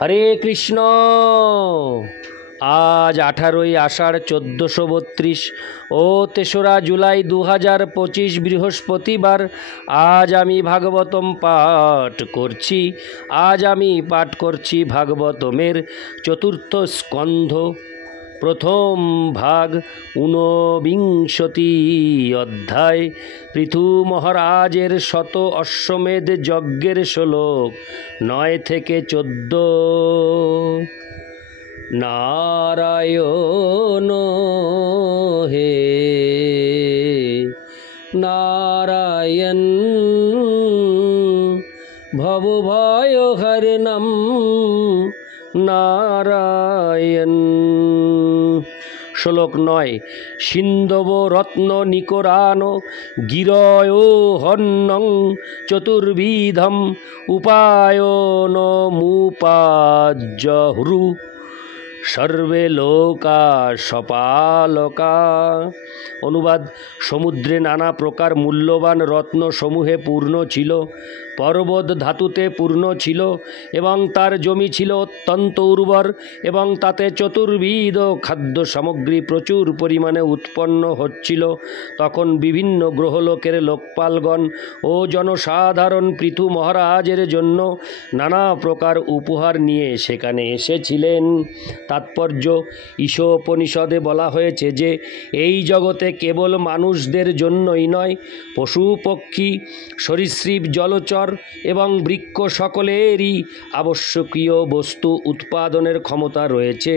হরে কৃষ্ণ। আজ 18ই আষাঢ় 1432 ও 3রা জুলাই 2025 বৃহস্পতিবার। আজ আমি ভাগবতম পাঠ করছি। ভাগবতমের চতুর্থ স্কন্ধ, প্রথম ভাগ, 49 অধ্যায়। পৃথু মহারাজের শত অশ্বমেধ যজ্ঞের শ্লোক 9 থেকে 14। নারায়ণ হে নারায়ণ, ভবভয় হরণম নারায়ণ। শ্লোক 9। সিন্ধব রত্ন নিকরান গিরয় হন্নং চতুর্বিধম উপায়নমুপাজ্জহ্রু সর্বে লোকা সপালকা। অনুবাদ: সমুদ্রে নানা প্রকার মূল্যবান রত্ন সমূহে পূর্ণ ছিল, পর্বত ধাতুতে পূর্ণ ছিল এবং তার জমি ছিল অত্যন্ত উর্বর, এবং তাতে চতুর্বিধ খাদ্য সামগ্রী প্রচুর পরিমাণে উৎপন্ন হচ্ছিল। তখন বিভিন্ন গ্রহলোকের লোকপালগণ ও জনসাধারণ পৃথু মহারাজের জন্য নানা প্রকার উপহার নিয়ে সেখানে এসেছিলেন। তাৎপর্য: ঈশোপনিষদে বলা হয়েছে যে এই জগতে কেবল মানুষদের জন্যই নয়, পশু পক্ষী, সরীসৃপ, জলচর এবং বৃক্ষ সকলেরই আবশ্যকীয় বস্তু উৎপাদনের ক্ষমতা রয়েছে।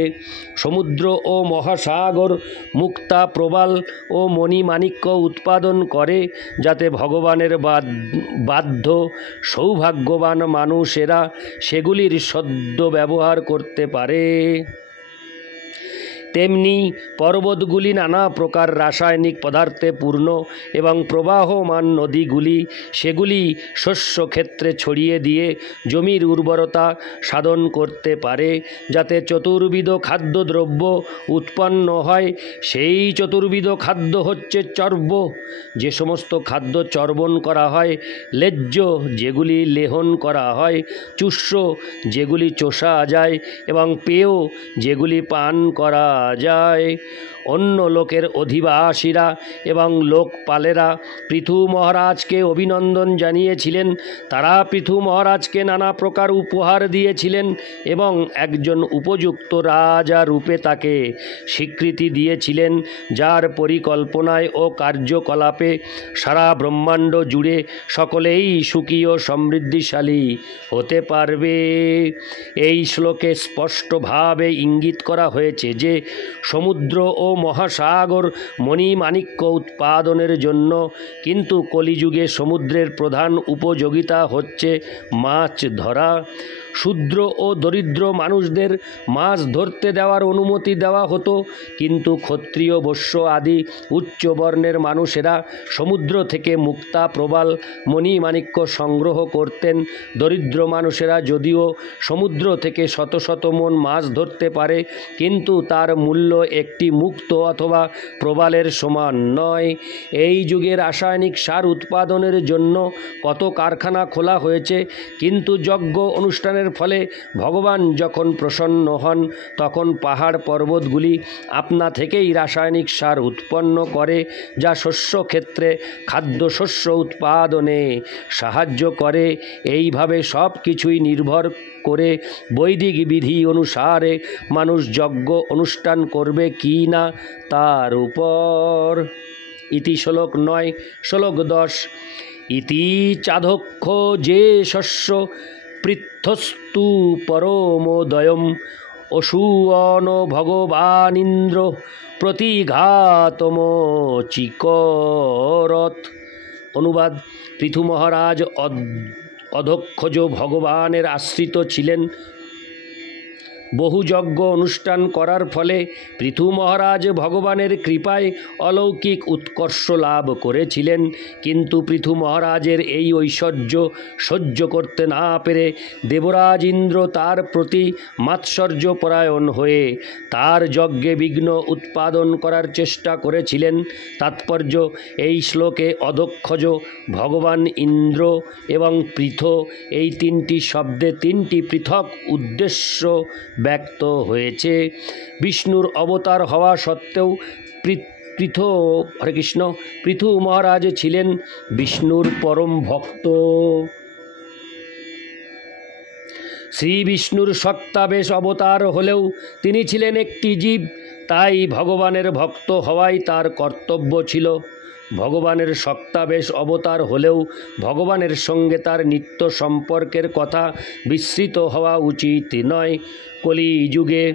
সমুদ্র ও মহাসাগর মুক্তা, প্রবাল ও মণিমাণিক্য উৎপাদন করে, যাতে ভগবানের বাধ্য সৌভাগ্যবান মানুষেরা সেগুলির সদ্য ব্যবহার করতে পারে। তেমনি পর্বতগুলি নানা প্রকার রাসায়নিক পদার্থে পূর্ণ, এবং প্রবাহমান নদীগুলি সেগুলি শস্যক্ষেত্রে ছড়িয়ে দিয়ে জমির উর্বরতা সাধন করতে পারে, যাতে চতুর্বিধ খাদ্যদ্রব্য উৎপন্ন হয়। সেই চতুর্বিধ খাদ্য হচ্ছে চর্ব, যে সমস্ত খাদ্য চর্বণ করা হয়; লেহ্য, যেগুলি লেহন করা হয়; চূষ্য, যেগুলি চোষা যায়; এবং পেয়, যেগুলি পান করা যায়। অন্য লোকের অধিবাসীরা এবং লোকপালেরা পৃথু মহারাজকে অভিনন্দন জানিয়েছিলেন। তারা পৃথু মহারাজকে নানা প্রকার উপহার দিয়েছিলেন এবং একজন উপযুক্ত রাজা রূপে তাকে স্বীকৃতি দিয়েছিলেন, যার পরিকল্পনায় ও কার্যকলাপে সারা ব্রহ্মাণ্ড জুড়ে সকলেই সুখী ও সমৃদ্ধিশালী হতে পারবে। এই শ্লোকে স্পষ্টভাবে ইঙ্গিত করা হয়েছে যে সমুদ্র ও মহাসাগর মণিমাণিক্য উৎপাদনের জন্য, কিন্তু কলিযুগে সমুদ্রের প্রধান উপযোগিতা হচ্ছে মাছ ধরা। শূদ্র ও দরিদ্র মানুষদের মাছ ধরতে দেওয়ার অনুমতি দেওয়া হতো, কিন্তু ক্ষত্রিয়, বৈশ্য আদি উচ্চবর্ণের মানুষেরা সমুদ্র থেকে মুক্তা, প্রবাল, মণিমাণিক্য সংগ্রহ করতেন। দরিদ্র মানুষেরা যদিও সমুদ্র থেকে শত শত মণ মাছ ধরতে পারে, কিন্তু তার মূল্য একটি মুক্ত অথবা প্রবালের সমান নয়। এই যুগে রাসায়নিক সার উৎপাদনের জন্য কত কারখানা খোলা হয়েছে, কিন্তু যজ্ঞ অনুষ্ঠানের ফলে ভগবান যখন প্রসন্ন হন, তখন পাহাড় পর্বতগুলি আপনা থেকেই রাসায়নিক সার উৎপন্ন করে, যা শস্যক্ষেত্রে খাদ্যশস্য উৎপাদনে সাহায্য করে। এইভাবে সব কিছুই নির্ভর করে বৈদিক বিধি অনুসারে মানুষ যজ্ঞ অনুষ্ঠান করবে কি না তার উপর। ইতি শ্লোক 9। শ্লোক 10। ইতি চাধক্ষ যে শস্য পৃথস্তু পরমোদয়ম অসুয়ন ভগবানীন্দ্র প্রতিঘাতমচিকরৎ। অনুবাদ: পৃথু মহারাজ অধক্ষজ ভগবানের আশ্রিত ছিলেন। বহু যজ্ঞ অনুষ্ঠান করার ফলে পৃথু মহারাজ ভগবানের কৃপায় অলৌকিক উৎকর্ষ লাভ করেছিলেন, কিন্তু পৃথু মহারাজের এই ঐশ্বর্য সহ্য করতে না পেরে দেবরাজ ইন্দ্র তার প্রতি মাৎসর্যপরায়ণ হয়ে তার যজ্ঞে বিঘ্ন উৎপাদন করার চেষ্টা করেছিলেন। তাৎপর্য: এই শ্লোকে অধক্ষজ, ভগবান ইন্দ্র এবং পৃথ এই তিনটি শব্দে তিনটি পৃথক উদ্দেশ্য ব্যক্ত হয়েছে। বিষ্ণুর অবতার হওয়া সত্ত্বেও পৃথু মহারাজ ছিলেন বিষ্ণুর পরম ভক্ত। শ্রী বিষ্ণুর সত্তাবেশ অবতার হলেও তিনি ছিলেন একটি জীব, তাই ভগবানের ভক্ত হওয়াই তার কর্তব্য ছিল। ভগবানের সত্তাবেশ অবতার হলেও ভগবানের সঙ্গে তার নিত্য সম্পর্কের কথা বিস্মৃত হওয়া উচিত নয়। কলিযুগে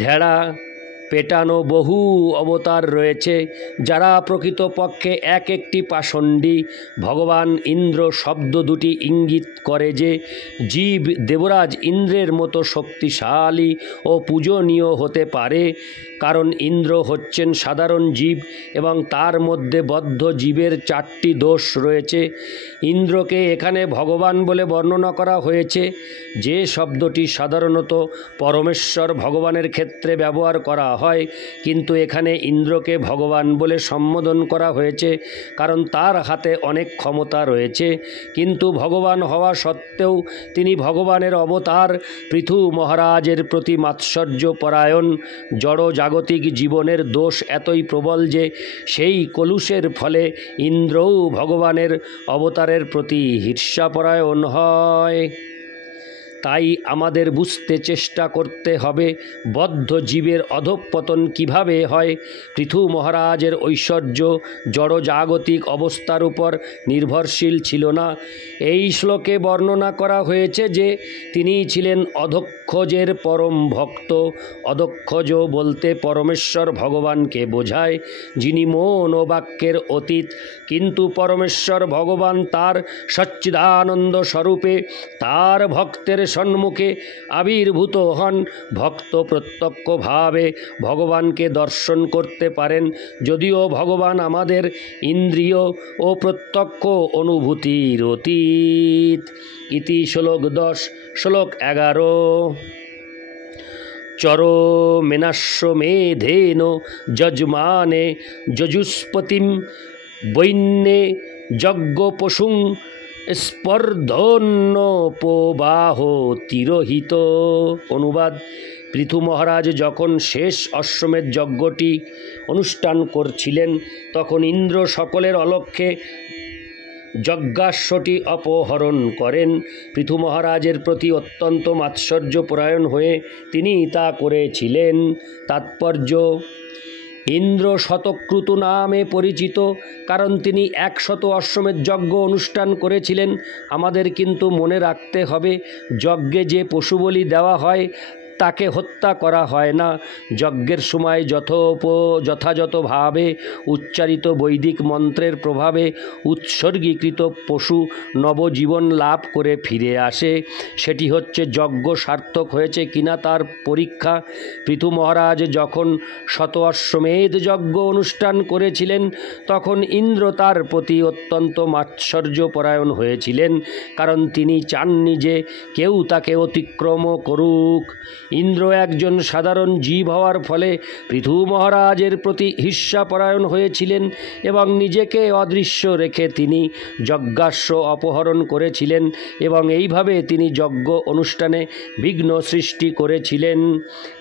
ঢেড়া পেটানো বহু অবতার রয়েছে, যারা প্রকৃতপক্ষে এক একটি পাষণ্ডী। ভগবান ইন্দ্র শব্দ দুটি ইঙ্গিত করে যে জীব দেবরাজ ইন্দ্রের মতো শক্তিশালী ও পূজনীয় হতে পারে, কারণ ইন্দ্র হচ্ছেন সাধারণ জীব এবং তার মধ্যে বদ্ধ জীবের 4টি দোষ রয়েছে। ইন্দ্রকে এখানে ভগবান বলে বর্ণনা করা হয়েছে। যে শব্দটি সাধারণত পরমেশ্বর ভগবানের ক্ষেত্রে ব্যবহার করা হয়, কিন্তু এখানে ইন্দ্রকে ভগবান বলে সম্বোধন করা হয়েছে কারণ তার হাতে অনেক ক্ষমতা রয়েছে। কিন্তু ভগবান হওয়া সত্ত্বেও তিনি ভগবানের অবতার। পৃথু মহারাজের প্রতি মাৎসর্যপরায়ণ জড় জাগতিক জীবনের দোষ এতই প্রবল যে সেই কলুষের ফলে ইন্দ্রও ভগবানের অবতারের প্রতি ঈর্ষাপরায়ণ হয়। তাই আমাদের বুঝতে চেষ্টা করতে হবে বদ্ধ জীবের অধঃপতন কিভাবে হয়। পৃথু মহারাজের ঐশ্বর্য জড়জাগতিক অবস্থার উপর নির্ভরশীল ছিল না। এই শ্লোকে বর্ণনা করা হয়েছে যে তিনি ছিলেন অধক্ষজের পরম ভক্ত। অধক্ষজ বলতে পরমেশ্বর ভগবানকে বোঝায়, যিনি মন ও বাক্যের অতীত, কিন্তু পরমেশ্বর ভগবান তার সচ্চিদানন্দ স্বরূপে তার ভক্তের সম্মুখে আবির্ভূত হন। ভক্ত প্রত্যক্ষভাবে ভগবানকে দর্শন করতে পারেন, যদিও ভগবান আমাদের ইন্দ্রিয় ও প্রত্যক্ষ অনুভূতির অতীত। ইতি শ্লোক 10। শ্লোক 11। চরো মেনাশ্বমেধেন যজমানে যজুষ্পতিম বৈন্যে যজ্ঞপশুং স্পর্ধন্নোপবাহ তিরোহিত। অনুবাদ: পৃথু মহারাজ যখন শেষ অশ্বমেধ যজ্ঞটি অনুষ্ঠান করছিলেন, তখন ইন্দ্র সকলের অলক্ষ্যে যজ্ঞাশ্বটি অপহরণ করেন। পৃথু মহারাজের প্রতি অত্যন্ত মাৎসর্যপরায়ণ হয়ে তিনি তা করেছিলেন। তাৎপর্য: ইন্দ্র শতক্রতু নামে পরিচিত, কারণ তিনি 100 অশ্বমেধ যজ্ঞ অনুষ্ঠান করেছিলেন। আমাদের কিন্তু মনে রাখতে হবে, যজ্ঞে যে পশু বলি দেওয়া হয় তাকে হত্যা করা হয় না। যজ্ঞের সময় যথাযথভাবে উচ্চারিত বৈদিক মন্ত্রের প্রভাবে উৎসর্গীকৃত পশু নবজীবন লাভ করে ফিরে আসে। সেটি হচ্ছে যজ্ঞ সার্থক হয়েছে কিনা তার পরীক্ষা। পৃথু মহারাজ যখন 100 অশ্বমেধ যজ্ঞ অনুষ্ঠান করেছিলেন, তখন ইন্দ্র তার প্রতি অত্যন্ত মাৎসর্যপরায়ণ হয়েছিলেন, কারণ তিনি চাননি যে কেউ তাকে অতিক্রম করুক। ইন্দ্র একজন সাধারণ জীব হওয়ার ফলে পৃথু মহারাজের প্রতি ঈর্ষাপরায়ণ হয়েছিলেন এবং নিজেকে অদৃশ্য রেখে তিনি যজ্ঞাশ্ব অপহরণ করেছিলেন এবং এইভাবে তিনি যজ্ঞ অনুষ্ঠানে বিঘ্ন সৃষ্টি করেছিলেন।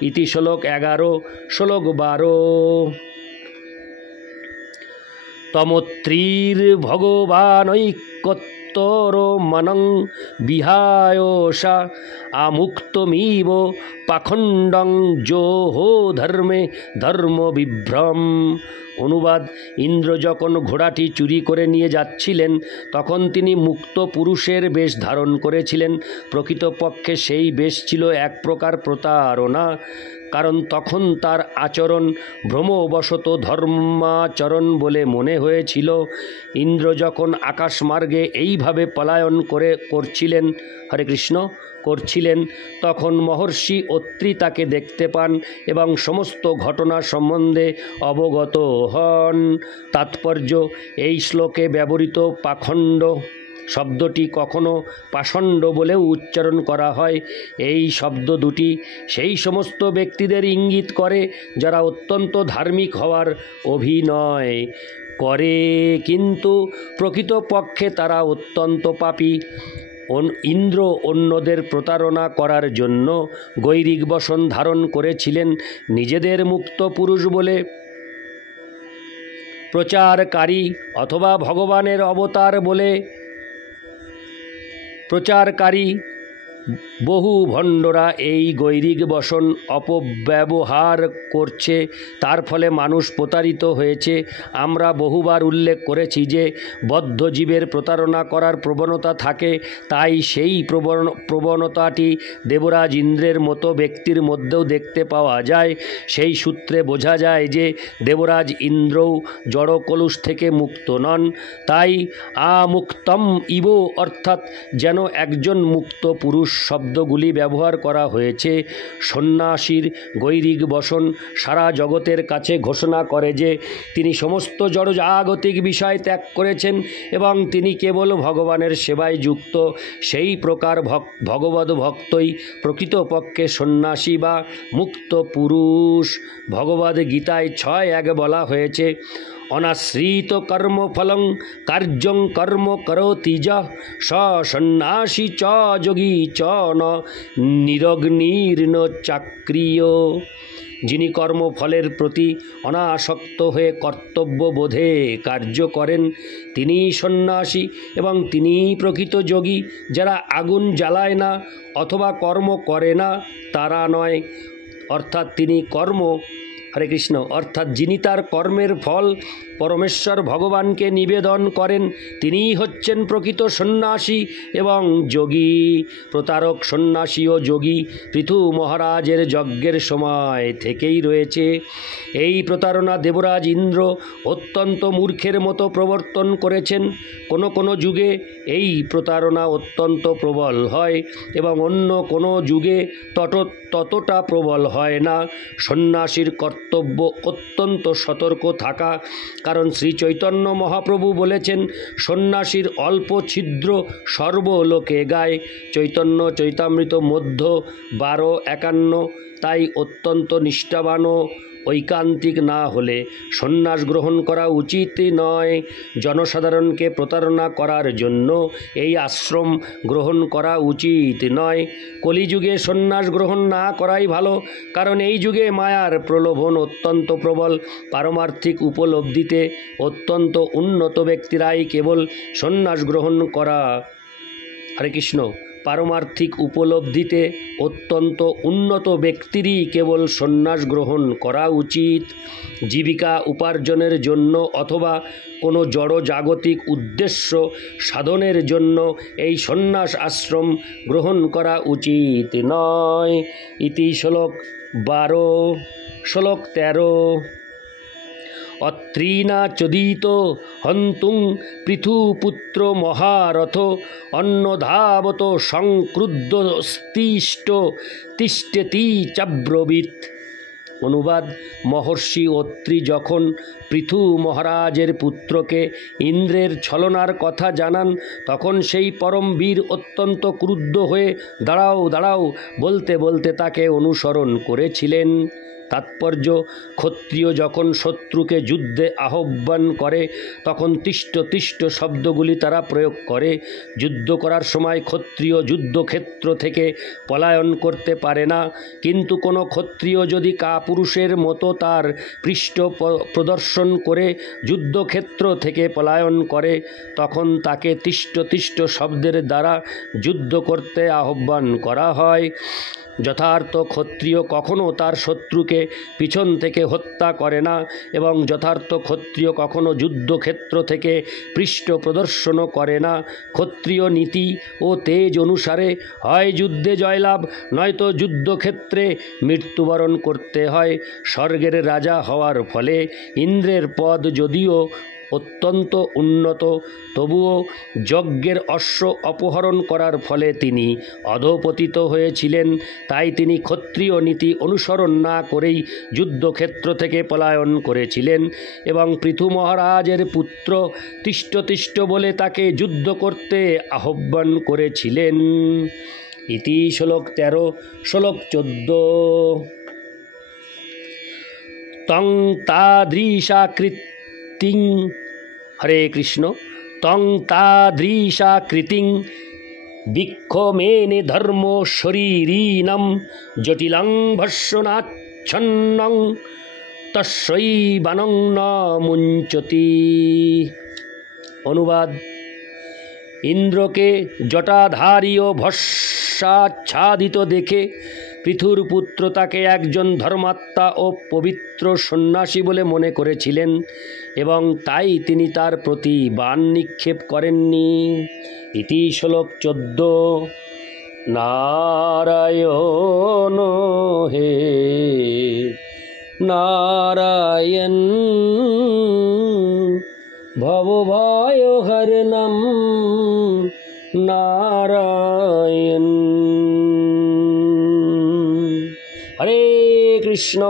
ইতি শ্লোক 11। শ্লোক 12। তমত্রীর ভগবানৈকত্তর মনং বিহায়োষা আমুক্তমিব পাখণ্ডং জোহো ধর্মে ধর্ম বিভ্রম। অনুবাদ: ইন্দ্র যখন ঘোড়াটি চুরি করে নিয়ে যাচ্ছিলেন, তখন তিনি মুক্ত পুরুষের বেশ ধারণ করেছিলেন। প্রকৃতপক্ষে সেই বেশ ছিল এক প্রকার প্রতারণা, কারণ তখন তার আচরণ ভ্রমবশত ধর্মাচরণ বলে মনে হয়েছিল। ইন্দ্র যখন আকাশমার্গে এইভাবে পলায়ন করছিলেন, হরে কৃষ্ণ, করছিলেন, তখন মহর্ষি অত্রি তাকে দেখতে পান এবং সমস্ত ঘটনা সম্বন্ধে অবগত হন। তাৎপর্য: এই শ্লোকে ব্যবহৃত পাখণ্ড শব্দটি কখনো পাষণ্ড বলেও উচ্চারণ করা হয়। এই শব্দ দুটি সেই সমস্ত ব্যক্তিদের ইঙ্গিত করে যারা অত্যন্ত ধার্মিক হওয়ার অভিনয় করে, কিন্তু প্রকৃতপক্ষে তারা অত্যন্ত পাপী। ইন্দ্র অন্যদের প্রতারণা করার জন্য গৈরিক বসন ধারণ করেছিলেন। নিজেদের মুক্ত পুরুষ বলে প্রচারকারী অথবা ভগবানের অবতার বলে প্রচারকারী বহু ভণ্ডরা এই গৈরিক বসন অপব্যবহার করছে। তার ফলে মানুষ প্রতারিত হয়েছে। আমরা বহুবার উল্লেখ করেছি যে বদ্ধ জীবের প্রতারণা করার প্রবণতা থাকে, তাই সেই প্রবণতাটি দেবরাজ ইন্দ্রের মতো ব্যক্তির মধ্যেও দেখতে পাওয়া যায়। সেই সূত্রে বোঝা যায় যে দেবরাজ ইন্দ্রও জড়কলুষ থেকে মুক্ত নন। তাই আমুক্তম ইব অর্থাৎ যেন একজন মুক্ত পুরুষ শব্দগুলি ব্যবহার করা হয়েছে। সন্ন্যাসীর গৈরিক বসন সারা জগতের কাছে ঘোষণা করে যে তিনি সমস্ত জড়জাগতিক বিষয় ত্যাগ করেছেন এবং তিনি কেবল ভগবানের সেবায় যুক্ত। সেই প্রকার ভগবদ ভক্তই প্রকৃতপক্ষে সন্ন্যাসী বা মুক্ত পুরুষ। ভগবদ গীতায় 6:1 বলা হয়েছে, অনাশ্রিত কর্মফলং কার্যং কর্ম করোতি যঃ স সন্ন্যাসী চ যোগী চ ন নিরগ্নির্ন চাক্রিয়। যিনি কর্মফলের প্রতি অনাসক্ত হয়ে কর্তব্যবোধে কার্য করেন তিনিই সন্ন্যাসী এবং তিনিই প্রকৃত যোগী। যারা আগুন জ্বালায় না অথবা কর্ম করে না তারা নয়, অর্থাৎ তিনি হরে কৃষ্ণ অর্থাৎ যিনি তার কর্মের ফল পরমেশ্বর ভগবানকে নিবেদন করেন তিনিই হচ্ছেন প্রকৃত সন্ন্যাসী এবং যোগী। প্রতারক সন্ন্যাসী ও যোগী পৃথু মহারাজের যজ্ঞের সময় থেকেই রয়েছে। এই প্রতারণা দেবরাজ ইন্দ্র অত্যন্ত মূর্খের মতো প্রবর্তন করেছেন। কোনো কোনো যুগে এই প্রতারণা অত্যন্ত প্রবল হয় এবং অন্য কোনো যুগে ততটা প্রবল হয় না। সন্ন্যাসীর কর্তব্য অত্যন্ত সতর্ক থাকা, কারণ শ্রী চৈতন্য মহাপ্রভু বলেছেন, সন্ন্যাসীর অল্প ছিদ্র সর্বলোকে গায়। চৈতন্য চৈতামৃত মধ্য 12:51। তাই অত্যন্ত নিষ্ঠাবান ও ঐকান্তিক না হলে সন্ন্যাস গ্রহণ করা উচিত নয়। জনসাধারণকে প্রতারণা করার জন্য এই আশ্রম গ্রহণ করা উচিত নয়। কলিযুগে সন্ন্যাস গ্রহণ না করাই ভালো, কারণ এই যুগে মায়ার প্রলোভন অত্যন্ত প্রবল। পারমার্থিক উপলব্ধিতে অত্যন্ত উন্নত ব্যক্তিরাই কেবল সন্ন্যাস গ্রহণ করা হরে কৃষ্ণ পারমার্থিক উপলব্ধিতে অত্যন্ত উন্নত ব্যক্তিরই কেবল সন্ন্যাস গ্রহণ করা উচিত। জীবিকা উপার্জনের জন্য অথবা কোনো জড়জাগতিক উদ্দেশ্য সাধনের জন্য এই সন্ন্যাস আশ্রম গ্রহণ করা উচিত নয়। ইতি শ্লোক 12। শ্লোক 13। অত্রিনা চোদিত হন্তুং পৃথুপুত্র মহারথ অন্নধাবত সংক্রুদ্ধ স্তিষ্ঠ তিষ্ঠতি চাব্রবীত। অনুবাদ: মহর্ষি অত্রি যখন পৃথু মহারাজের পুত্রকে ইন্দ্রের ছলনার কথা জানান তখন সেই পরম বীর অত্যন্ত ক্রুদ্ধ হয়ে দাঁড়াও দাঁড়াও বলতে বলতে তাকে অনুসরণ করেছিলেন। তাৎপর্য: ক্ষত্রিয় যখন শত্রুকে যুদ্ধে আহ্বান করে তখন তিষ্ঠ তিষ্ঠ শব্দগুলি তারা প্রয়োগ করে। যুদ্ধ করার সময় ক্ষত্রিয় যুদ্ধক্ষেত্র থেকে পলায়ন করতে পারে না, কিন্তু কোনো ক্ষত্রিয় যদি কাপুরুষের মতো তার পৃষ্ঠ প্রদর্শন করে যুদ্ধক্ষেত্র থেকে পলায়ন করে তখন তাকে তিষ্ঠ তিষ্ঠ শব্দের দ্বারা যুদ্ধ করতে আহ্বান করা হয়। যথার্থ ক্ষত্রিয় কখনো তার শত্রুকে পিছন থেকে হত্যা করে না এবং যথার্থ ক্ষত্রিয় কখনো যুদ্ধক্ষেত্র থেকে পৃষ্ঠ প্রদর্শনও করে না। ক্ষত্রিয় নীতি ও তেজ অনুসারে হয় যুদ্ধে জয়লাভ নয়তো যুদ্ধক্ষেত্রে মৃত্যুবরণ করতে হয়। স্বর্গের রাজা হওয়ার ফলে ইন্দ্রের পদ যদিও অত্যন্ত উন্নত, তবুও যজ্ঞের অশ্ব অপহরণ করার ফলে তিনি অধঃপতিত হয়েছিলেন। তাই তিনি ক্ষত্রিয় নীতি অনুসরণ না করেই যুদ্ধক্ষেত্র থেকে পলায়ন করেছিলেন এবং পৃথু মহারাজের পুত্র তিষ্ঠ বলে তাকে যুদ্ধ করতে আহ্বান করেছিলেন। ইতি শ্লোক 13। শ্লোক 14। তং তাদৃশাকৃতিং, হরে কৃষ্ণ, তং তাদৃশাকৃতিং বিক্ষমেনে ধর্ম শরীরীণম জটিলং ভস্মনাচ্ছন্নং তস্যৈবানং ন মুঞ্চতি। অনুবাদ: ইন্দ্রকে জটাধারী ও ভস্মাচ্ছাদিত দেখে পৃথুর পুত্র তাকে একজন ধর্মাত্মা ও পবিত্র সন্ন্যাসী বলে মনে করেছিলেন এবং তাই তিনি তার প্রতি বাণ নিক্ষেপ করেননি। ইতি শ্লোক 14। নারায়ণ হে নারায়ণ ভবভয়হরণম নারায়ণ। হরে কৃষ্ণ।